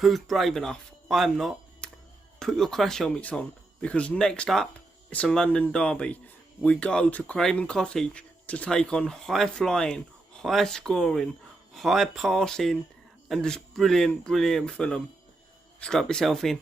Who's brave enough? I'm not. Put your crash helmets on, because next up, it's a London derby. We go to Craven Cottage to take on high-flying, high-scoring, high-passing, and just brilliant Fulham. Strap yourself in.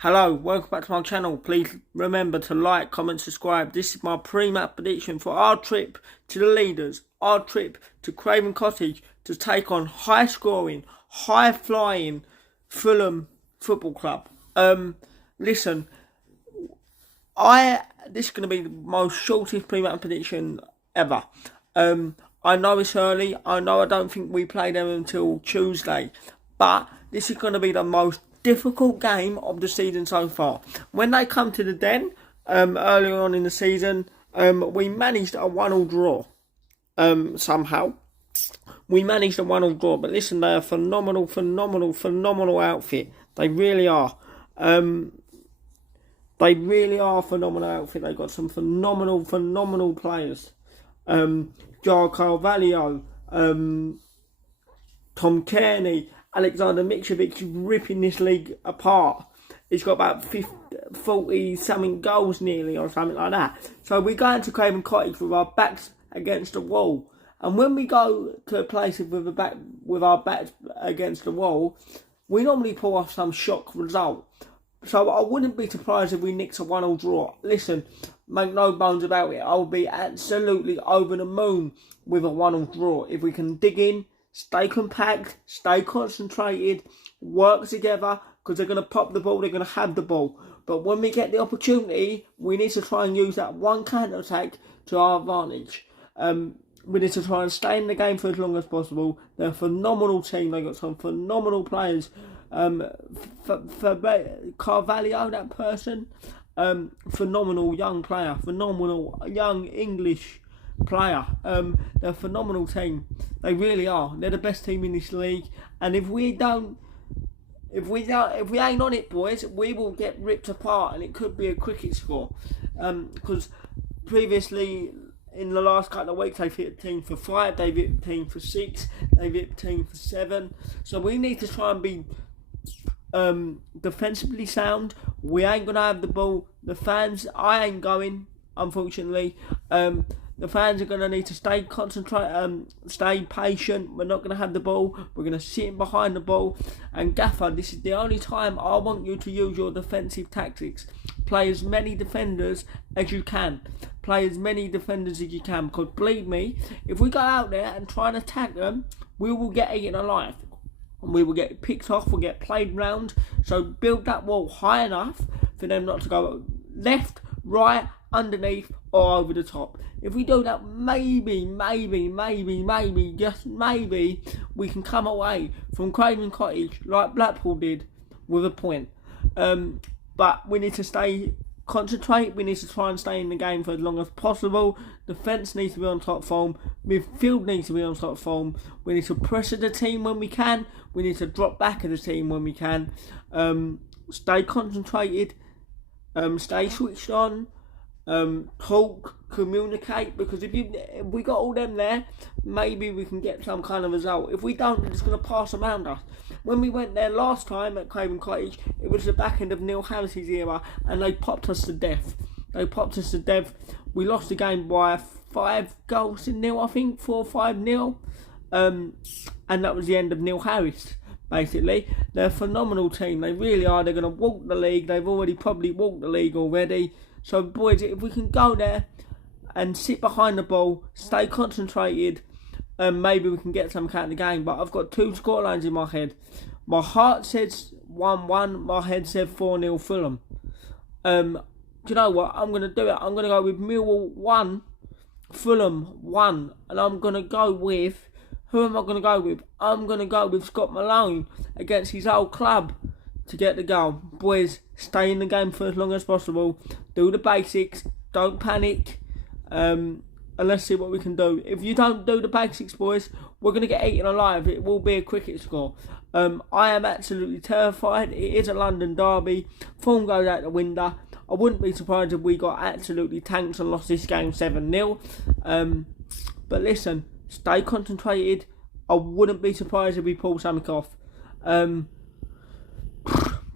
Hello, welcome back to my channel. Please remember to like, comment, subscribe. This is my pre-match prediction for our trip to the leaders, our trip to Craven Cottage to take on high-scoring, high-flying Fulham Football Club. Listen, this is going to be the most shortest pre-match prediction ever. I know it's early. I know I don't think we play them until Tuesday, but this is going to be the most difficult game of the season so far. When they come to the Den earlier on in the season, we managed a 1-1 draw. Somehow we managed a 1-1 draw, but listen, they're a phenomenal outfit. They really are. They really are a phenomenal outfit. They've got some phenomenal players. Jar Carvalho, Tom Kearney, Alexander Mitrovic ripping this league apart. He's got about 40-something goals nearly, or something like that. So we're going to Craven Cottage with our backs against the wall. And when we go to places with our backs against the wall, we normally pull off some shock result. So I wouldn't be surprised if we nicked a 1-1 draw. Listen, make no bones about it. I'll be absolutely over the moon with a 1-1 draw. If we can dig in, stay compact, stay concentrated, work together, because they're going to pop the ball, they're going to have the ball. But when we get the opportunity, we need to try and use that one counter-attack to our advantage. We need to try and stay in the game for as long as possible. They're a phenomenal team. They've got some phenomenal players. For Carvalho, that person, phenomenal young player, phenomenal young English player. They're a phenomenal team. They really are. They're the best team in this league. And if we ain't on it, boys, we will get ripped apart, and it could be a cricket score. Because previously, in the last couple of weeks, they've hit a team for 5, they've hit a team for 6, they've hit a team for 7. So we need to try and be defensively sound. We ain't gonna have the ball. The fans, I ain't going, unfortunately. The fans are going to need to stay concentrated, stay patient. We're not going to have the ball. We're going to sit behind the ball. And Gaffer, this is the only time I want you to use your defensive tactics. Play as many defenders as you can. Play as many defenders as you can. Because believe me, if we go out there and try and attack them, we will get eaten alive. And we will get picked off, we'll get played round. So build that wall high enough for them not to go left, right, underneath, or over the top. If we do that, maybe, just maybe, we can come away from Craven Cottage like Blackpool did with a point. But we need to concentrate. We need to try and stay in the game for as long as possible. Defence needs to be on top form. Midfield needs to be on top form. We need to pressure the team when we can. We need to drop back at the team when we can. Stay concentrated. Stay switched on. Talk, communicate, because if we got all them there, maybe we can get some kind of result. If we don't, they're just going to pass around us. When we went there last time at Craven Cottage, it was the back end of Neil Harris's era, and they popped us to death. We lost the game by 5-0, I think, 4-5-0, and that was the end of Neil Harris. Basically, they're a phenomenal team. They really are. They're going to walk the league. They've probably walked the league already. So, boys, if we can go there and sit behind the ball, stay concentrated, maybe we can get some kind of game. But I've got 2 scorelines in my head. My heart says 1-1. My head says 4-0 Fulham. Do you know what? I'm going to do it. I'm going to go with Millwall 1, Fulham 1. And I'm going to go with... Who am I going to go with? I'm going to go with Scott Malone against his old club to get the goal. Boys, stay in the game for as long as possible, do the basics, don't panic, and let's see what we can do. If you don't do the basics, boys, we're going to get eaten alive. It will be a cricket score. I am absolutely terrified. It is a London derby. Form goes out the window. I wouldn't be surprised if we got absolutely tanked and lost this game 7-0. But listen, stay concentrated. I wouldn't be surprised if we pull something off.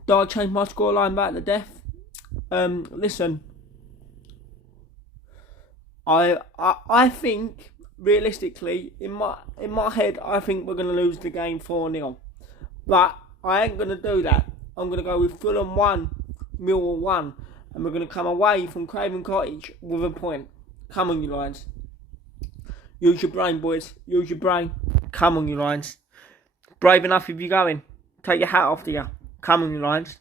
Do I change my scoreline back to death? Listen, I think realistically in my head I think we're gonna lose the game 4-0, but I ain't gonna do that. I'm gonna go with Fulham 1, Millwall 1, and we're gonna come away from Craven Cottage with a point. Come on, you Lions. Use your brain, boys. Use your brain. Come on, you Lions. Brave enough if you're going. Take your hat off to you. Come on, you Lions.